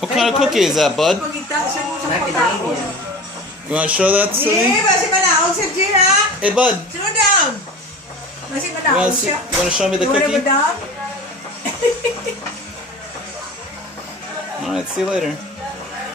What kind of cookie is that, bud? You want to show that to me? Hey, bud. You want to show me the cookie? Alright, see you later.